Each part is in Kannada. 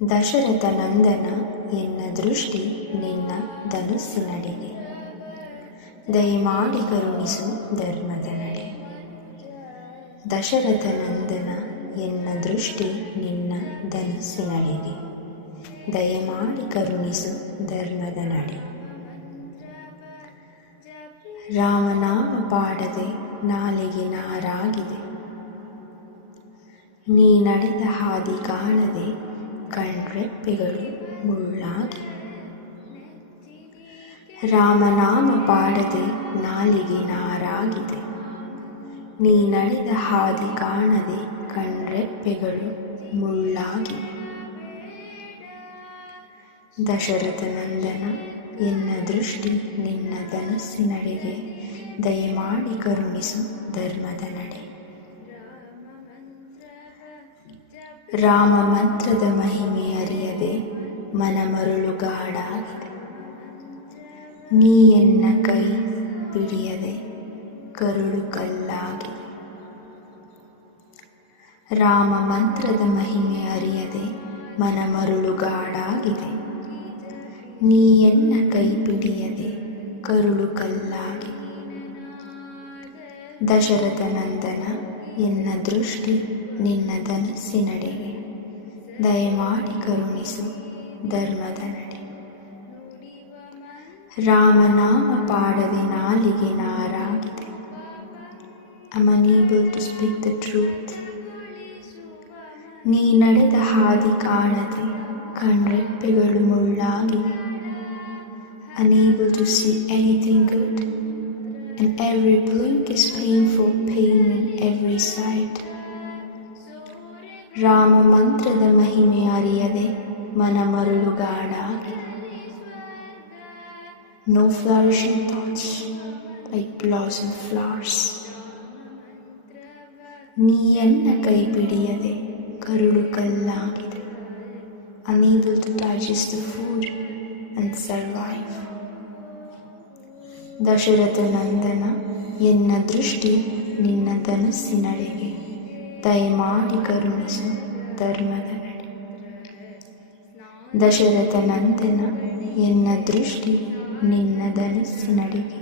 ದಶರಥ ನಂದನ ಎನ್ನ ದೃಷ್ಟಿ ನಿನ್ನ ಧನುಸ್ಸಿನಡೆಗೆ, ದಯಮಾಡಿ ಕರುಣಿಸು ಧರ್ಮದ ನಡೆ. ದಶರಥ ನಂದನ ಎನ್ನ ದೃಷ್ಟಿ ನಿನ್ನ ಧನುಸ್ಸಿನಡೆಗೆ, ದಯಮಾಡಿ ಕರುಣಿಸು ಧರ್ಮದ ನಡೆ. ರಾಮನಾಮ ಪಾಡದೆ ನಾಲಿಗೆ ನಾರಾಗಿದೆ, ನೀ ನಡೆದ ಹಾದಿ ಕಾಣದೆ ಕಣ್ರೆಪ್ಪೆಗಳು ಮುಳ್ಳಾಗಿ. ರಾಮನಾಮ ಪಾಡದೆ ನಾಲಿಗೆ ನಾರಾಗಿದೆ, ನೀ ನಡೆದ ಹಾದಿ ಕಾಣದೆ ಕಣ್ರೆಪ್ಪೆಗಳು ಮುಳ್ಳಾಗಿ. ದಶರಥ ನಂದನ ಎನ್ನ ದೃಷ್ಟಿ ನಿನ್ನ ಧನುಸ್ಸಿನಡೆಗೆ, ದಯಮಾಡಿ ಕರುಣಿಸು ಧರ್ಮದ ನಡೆ. ರಾಮ ಮಂತ್ರದ ಮಹಿಮೆ ಅರಿಯದೆ ಮನ ಮರುಳುಗಾಡಾಗಿದೆ, ನೀ ಎನ್ನ ಕೈ ಬಿಡಿಯದೆ ಕರುಳು ಕಲ್ಲಾಗಿ. ರಾಮ ಮಂತ್ರದ ಮಹಿಮೆ ಅರಿಯದೆ ಮನ ಮರುಳುಗಾಡಾಗಿದೆ, ನೀ ಎನ್ನ ಕೈ ಬಿಡಿಯದೆ ಕರುಳು ಕಲ್ಲಾಗಿ. ದಶರಥ ನಂದನ ಎನ್ನ ದೃಷ್ಟಿ ನಿನ್ನ ಧನುಸ್ಸಿನಡೆಗೆ, ದಯಮಾಡಿ ಕರುಣಿಸು ಧರ್ಮದ ನಡೆ. ರಾಮನಾಮ ಪಾಡದೆ ನಾಲಿಗೆ ನಾರಾಗಿದೆ, I'm unable to speak the truth. ನೀ ನಡೆದ ಹಾದಿ ಕಾಣದೆ ಕಣ್ರೆಪ್ಪೆಗಳು ಮುಳ್ಳಾಗಿವೆ, unable to see anything good, and every blink is painful pain in every side. Rama ಮಂತ್ರದ ಮಹಿಮೆ ಅರಿಯದೆ ಮನ ಮರುಳುಗಾಡಾಗಿ. No flourishing thoughts like blossom flowers. ನೀ ಎನ್ನ ಕೈ ಬಿಡಿಯದೆ ಕರುಳು ಕಲ್ಲಾಗಿದೆ, unable to digest the food and survive. Dasharatha ನಂದನ ಎನ್ನ ದೃಷ್ಟಿ ನಿನ್ನ ಧನುಸ್ಸಿನಡೆಗೆ, ದಯಮಾಡಿ ಕರುಣಿಸು ಧರ್ಮದ ನಡೆ. ದಶರಥ ನಂದನ ಎನ್ನ ದೃಷ್ಟಿ ನಿನ್ನ ಧನುಸ್ಸಿನಡೆಗೆ,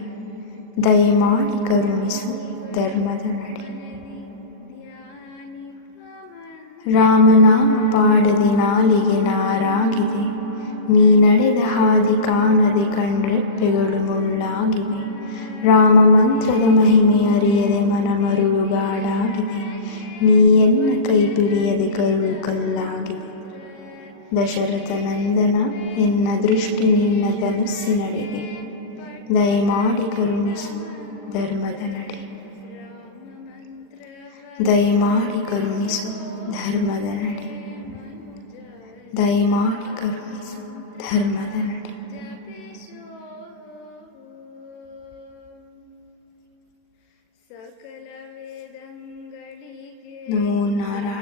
ದಯಮಾಡಿ ಕರುಣಿಸು ಧರ್ಮದ ನಡೆ. ರಾಮನಾಮ ಪಾಡದೆ ನಾಲಿಗೆ ನಾರಾಗಿದೆ, ನೀ ನಡೆದ ಹಾದಿ ಕಾಣದೆ ಕಣ್ರೆಪ್ಪೆಗಳು ಮುಳ್ಳಾಗಿವೆ. ರಾಮ ಮಂತ್ರದ ಮಹಿಮೆ ಅರಿಯದೆ ಮನ ಮರುಳುಗಾಡಾಗಿದೆ, ನೀ ಎನ್ನ ಕೈ ಬಿಡಿಯದೆ ಕರುಳು ಕಲ್ಲಾಗಿದೆ. ದಶರಥ ನಂದನ ಎನ್ನ ದೃಷ್ಟಿ ನಿನ್ನ ಧನುಸ್ಸಿನಡೆಗೆ, ದಯಮಾಡಿ ಕರುಣಿಸು ಧರ್ಮದ ನಡೆ. ದಯಮಾಡಿ ಕರುಣಿಸು ಧರ್ಮದ ನಡೆ, ದಯಮಾಡಿ ಕರುಣಿಸು ಧರ್ಮದ ನಡೆ. ನಮೋ ನಾರಾಯಣ.